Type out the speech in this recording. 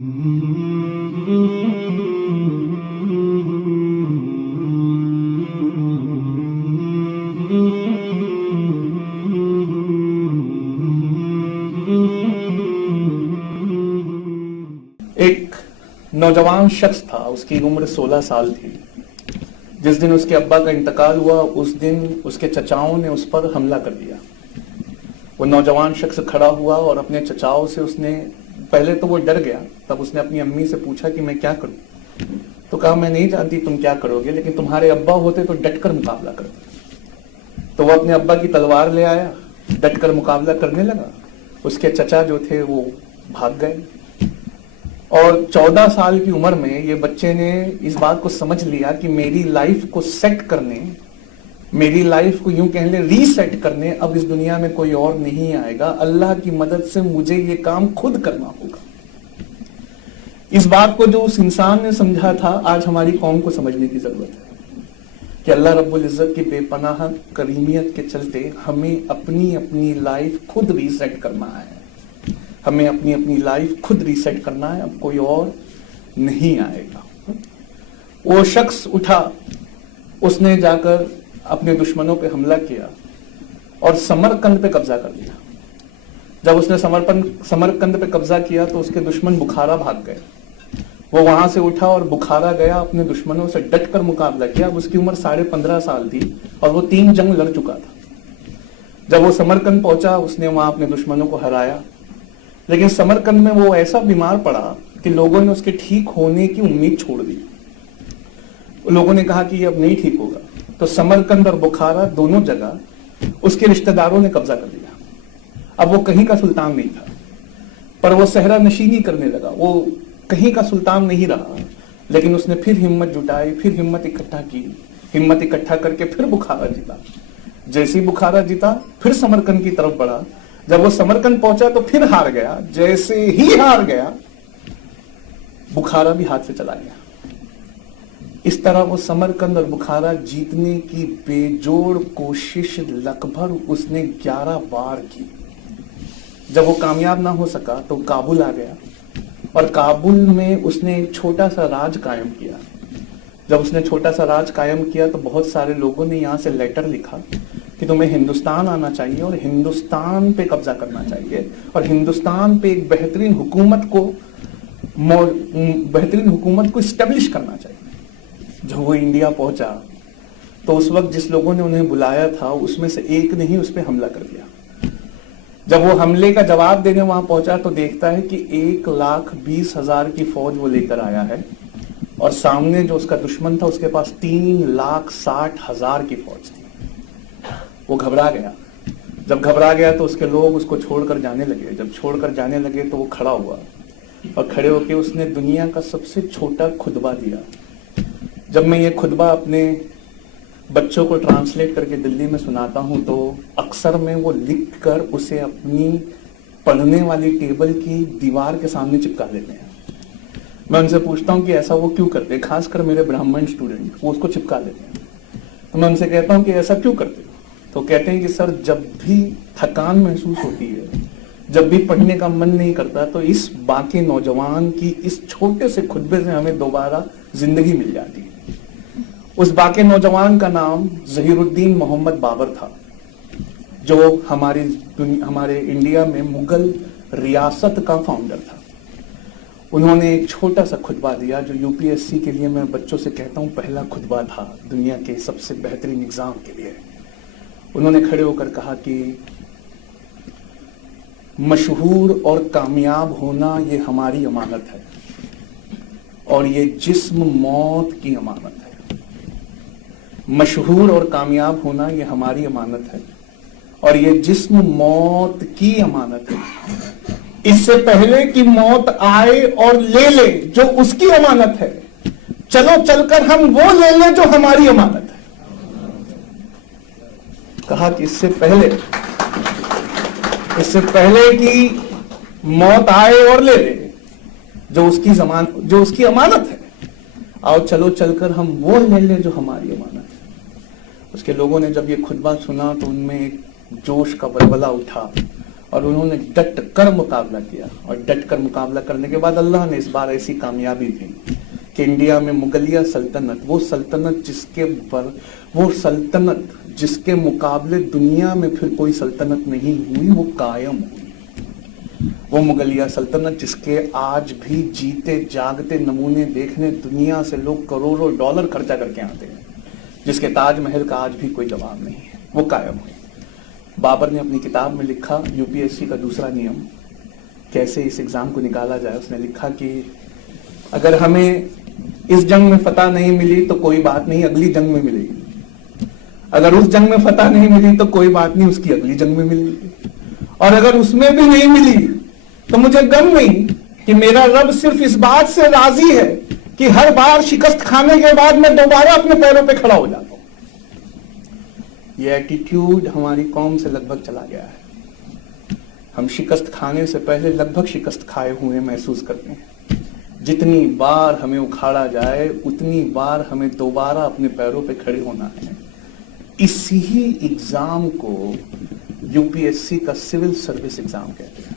एक नौजवान शख्स था, उसकी उम्र 16 साल थी। जिस दिन उसके अब्बा का इंतकाल हुआ उस दिन उसके चचाओं ने उस पर हमला कर दिया। वो नौजवान शख्स खड़ा हुआ और अपने चचाओं से उसने, पहले तो वो डर गया, तब उसने अपनी अम्मी से पूछा कि मैं क्या करूं। तो कहा मैं नहीं जानती तुम क्या करोगे, लेकिन तुम्हारे अब्बा होते तो डटकर मुकाबला करते। तो वो अपने अब्बा की तलवार ले आया, डटकर मुकाबला करने लगा। उसके चचा जो थे वो भाग गए और 14 साल की उम्र में ये बच्चे ने इस बात को समझ लिया कि मेरी लाइफ को सेट करने, मेरी लाइफ को यूं कह ले रीसेट करने अब इस दुनिया में कोई और नहीं आएगा, अल्लाह की मदद से मुझे ये काम खुद करना होगा। इस बात को जो उस इंसान ने समझा था, आज हमारी कौम को समझने की जरूरत है कि अल्लाह रब्बुल इज्जत की बेपनाह करीमियत के चलते हमें अपनी अपनी लाइफ खुद रीसेट करना है। हमें अपनी अपनी लाइफ खुद रीसेट करना है, अब कोई और नहीं आएगा। वो शख्स उठा, उसने जाकर अपने दुश्मनों पे हमला किया और समरकंद पे कब्जा कर लिया। जब उसने समरकंद पे कब्जा किया तो उसके दुश्मन बुखारा भाग गए। वो वहां से उठा और बुखारा गया, अपने दुश्मनों से डटकर मुकाबला किया। उसकी उम्र 15.5 साल थी और वो 3 जंग लड़ चुका था। जब वो समरकंद पहुंचा उसने वहां अपने दुश्मनों को हराया, लेकिन समरकंद में वो ऐसा बीमार पड़ा कि लोगों ने उसके ठीक होने की उम्मीद छोड़ दी। लोगों ने कहा कि ये अब नहीं ठीक होगा। तो समरकंद और बुखारा दोनों जगह उसके रिश्तेदारों ने कब्जा कर लिया। अब वो कहीं का सुल्तान नहीं था, पर वो सहरा नशीनी करने लगा। वो कहीं का सुल्तान नहीं रहा, लेकिन उसने फिर हिम्मत जुटाई, फिर हिम्मत इकट्ठा की। हिम्मत इकट्ठा करके फिर बुखारा जीता। जैसे ही बुखारा जीता फिर समरकंद की तरफ बढ़ा। जब वो समरकंद पहुंचा तो फिर हार गया। जैसे ही हार गया बुखारा भी हाथ से चला गया। इस तरह वो समरकंद और बुखारा जीतने की बेजोड़ कोशिश लगभग उसने 11 बार की। जब वो कामयाब ना हो सका तो काबुल आ गया और काबुल में उसने एक छोटा सा राज कायम किया। जब उसने छोटा सा राज कायम किया तो बहुत सारे लोगों ने यहाँ से लेटर लिखा कि तुम्हें हिंदुस्तान आना चाहिए और हिंदुस्तान पे कब्जा करना चाहिए और हिंदुस्तान पे एक बेहतरीन हुकूमत को स्टेब्लिश करना चाहिए। जब वो इंडिया पहुंचा तो उस वक्त जिस लोगों ने उन्हें बुलाया था उसमें से एक ने ही उस पर हमला कर दिया। जब वो हमले का जवाब देने वहां पहुंचा तो देखता है कि 1,20,000 की फौज वो लेकर आया है और सामने जो उसका दुश्मन था उसके पास 3,60,000 की फौज थी। वो घबरा गया। जब घबरा गया तो उसके लोग उसको छोड़कर जाने लगे। जब छोड़कर जाने लगे तो वो खड़ा हुआ और खड़े होकर उसने दुनिया का सबसे छोटा खुतबा दिया। जब मैं ये खुतबा अपने बच्चों को ट्रांसलेट करके दिल्ली में सुनाता हूं तो अक्सर मैं वो लिख कर उसे अपनी पढ़ने वाली टेबल की दीवार के सामने चिपका देते हैं। मैं उनसे पूछता हूं कि ऐसा वो क्यों करते हैं, खासकर मेरे ब्राह्मण स्टूडेंट, वो उसको चिपका देते हैं। तो मैं उनसे कहता हूं कि ऐसा क्यों करते हो, तो कहते हैं कि सर जब भी थकान महसूस होती है, जब भी पढ़ने का मन नहीं करता, तो इस बाकी नौजवान की इस छोटे से खुतबे से हमें दोबारा जिंदगी मिल जाती है। उस बाकी नौजवान का नाम जहीरुद्दीन मोहम्मद बाबर था, जो हमारे इंडिया में मुगल रियासत का फाउंडर था। उन्होंने एक छोटा सा खुतबा दिया जो यूपीएससी के लिए मैं बच्चों से कहता हूं पहला खुतबा था दुनिया के सबसे बेहतरीन एग्जाम के लिए। उन्होंने खड़े होकर कहा कि मशहूर और कामयाब होना ये हमारी अमानत है और ये जिस्म मौत की अमानत है। मशहूर और कामयाब होना ये हमारी अमानत है और ये जिस्म मौत की अमानत है। इससे पहले कि मौत आए और ले ले जो उसकी अमानत है, चलो चलकर हम वो ले ले जो हमारी अमानत है। कहा कि इससे पहले कि मौत आए और ले ले जो उसकी अमानत है, आओ चलो चलकर हम वो ले ले जो हमारी अमानत है। उसके लोगों ने जब ये खुतबा सुना तो उनमें एक जोश का बलबला उठा और उन्होंने डट कर मुकाबला किया, और डट कर मुकाबला करने के बाद अल्लाह ने इस बार ऐसी कामयाबी दी कि इंडिया में मुगलिया सल्तनत, वो सल्तनत जिसके मुकाबले दुनिया में फिर कोई सल्तनत नहीं हुई, वो कायम हुई। वो मुगलिया सल्तनत जिसके आज भी जीते जागते नमूने देखने दुनिया से लोग करोड़ों डॉलर खर्चा करके आते हैं, जिसके ताजमहल का आज भी कोई जवाब नहीं है, वो कायम हुई। बाबर ने अपनी किताब में लिखा, यूपीएससी का दूसरा नियम, कैसे इस एग्जाम को निकाला जाए, उसने लिखा कि अगर हमें इस जंग में फतह नहीं मिली तो कोई बात नहीं, अगली जंग में मिलेगी। अगर उस जंग में फतह नहीं मिली तो कोई बात नहीं, उसकी अगली जंग में मिलेगी। और अगर उसमें भी नहीं मिली तो मुझे गम नहीं कि मेरा रब सिर्फ इस बात से राजी है कि हर बार शिकस्त खाने के बाद मैं दोबारा अपने पैरों पे खड़ा हो जाता हूं। यह एटीट्यूड हमारी कौम से लगभग चला गया है। हम शिकस्त खाने से पहले लगभग शिकस्त खाए हुए महसूस करते हैं। जितनी बार हमें उखाड़ा जाए उतनी बार हमें दोबारा अपने पैरों पे खड़े होना है। इसी ही एग्जाम को यूपीएससी का सिविल सर्विस एग्जाम कहते हैं।